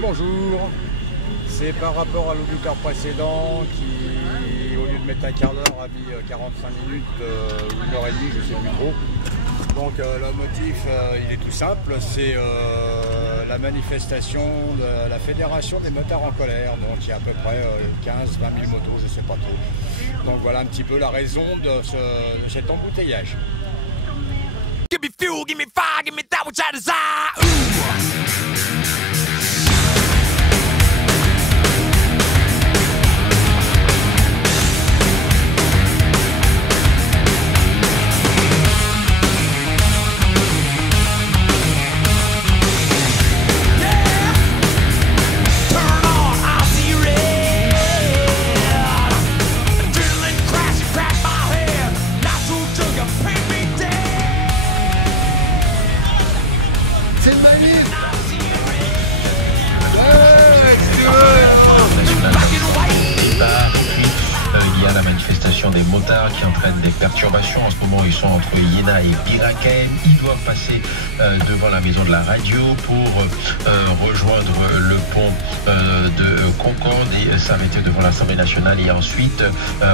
bonjour. C'est par rapport à l'auditeur précédent qui, au lieu de mettre un quart d'heure, a mis 45 minutes ou une heure et demie, je ne sais plus trop. Donc le motif, il est tout simple, c'est la manifestation de la Fédération des motards en colère. Donc il y a à peu près 15-20 000 motos, je ne sais pas trop. Donc voilà un petit peu la raison de cet embouteillage. Give me fuel, give me fire, give me that which I desire. Ooh. Il y a la manifestation des motards qui entraîne des perturbations. En ce moment, ils sont entre Iéna et Piraquem. Ils doivent passer devant la maison de la radio pour rejoindre le pont de Concorde et s'arrêter devant l'Assemblée nationale et ensuite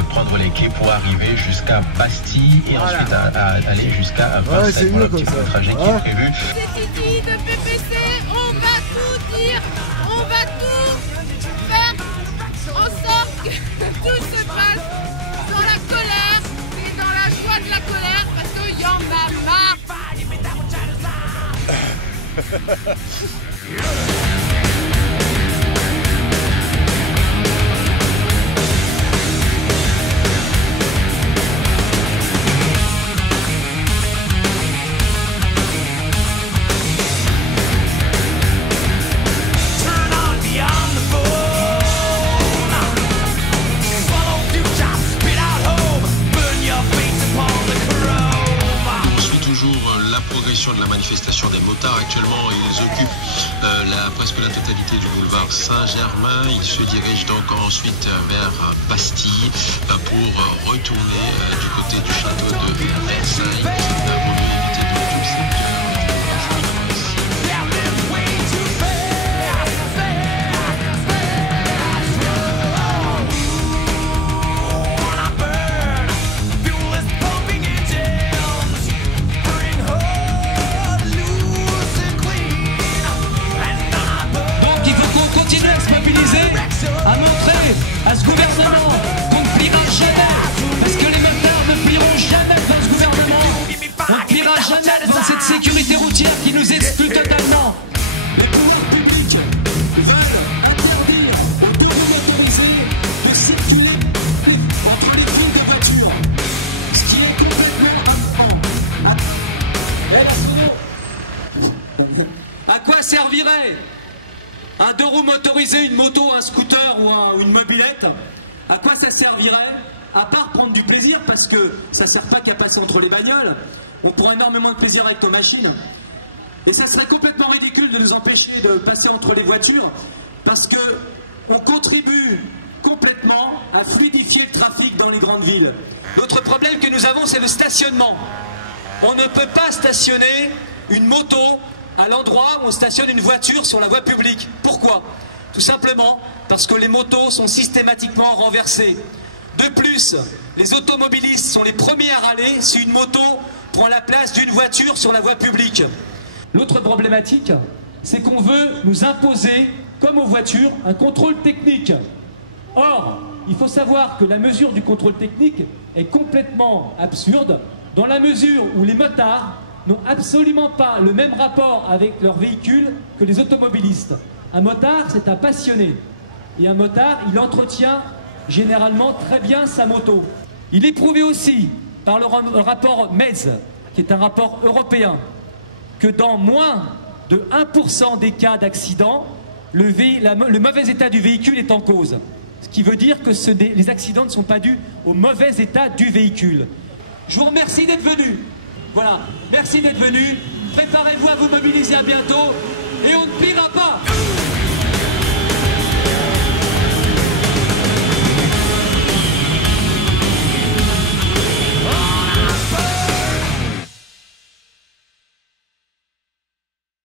prendre les quais pour arriver jusqu'à Bastille et ensuite aller jusqu'à Vincennes. Voilà un petit peu le trajet qui est prévu. C'est Titi de PPC, on va tout dire, on va tout faire en sorte que tout se passe dans la colère et dans la joie de la colère parce qu'il y en a marre. De la manifestation des motards. Actuellement, ils occupent presque la totalité du boulevard Saint-Germain. Ils se dirigent donc ensuite vers Bastille pour retourner du côté du château de Versailles. à montrer à ce gouvernement qu'on ne pliera jamais, parce que les motards ne plieront jamais devant ce gouvernement. On ne pliera jamais devant cette sécurité routière qui nous exclut totalement. Les pouvoirs publics veulent interdire aux deux roues motorisés de circuler entre les lignes de voitures, ce qui est complètement à quoi servirait un deux roues motorisé, une moto, un scooter ou une mobilette? À quoi ça servirait? À part prendre du plaisir, parce que ça ne sert pas qu'à passer entre les bagnoles. On prend énormément de plaisir avec nos machines. Et ça serait complètement ridicule de nous empêcher de passer entre les voitures, parce qu'on contribue complètement à fluidifier le trafic dans les grandes villes. L'autre problème que nous avons, c'est le stationnement. On ne peut pas stationner une moto à l'endroit où on stationne une voiture sur la voie publique. Pourquoi? Tout simplement parce que les motos sont systématiquement renversées. De plus, les automobilistes sont les premiers à râler si une moto prend la place d'une voiture sur la voie publique. L'autre problématique, c'est qu'on veut nous imposer, comme aux voitures, un contrôle technique. Or, il faut savoir que la mesure du contrôle technique est complètement absurde, dans la mesure où les motards n'ont absolument pas le même rapport avec leur véhicule que les automobilistes. Un motard, c'est un passionné. Et un motard, il entretient généralement très bien sa moto. Il est prouvé aussi par le rapport MEDS, qui est un rapport européen, que dans moins de 1% des cas d'accident, le mauvais état du véhicule est en cause. Ce qui veut dire que les accidents ne sont pas dus au mauvais état du véhicule. Je vous remercie d'être venus. Voilà, merci d'être venus. Préparez-vous à vous mobiliser à bientôt et on ne pliera pas.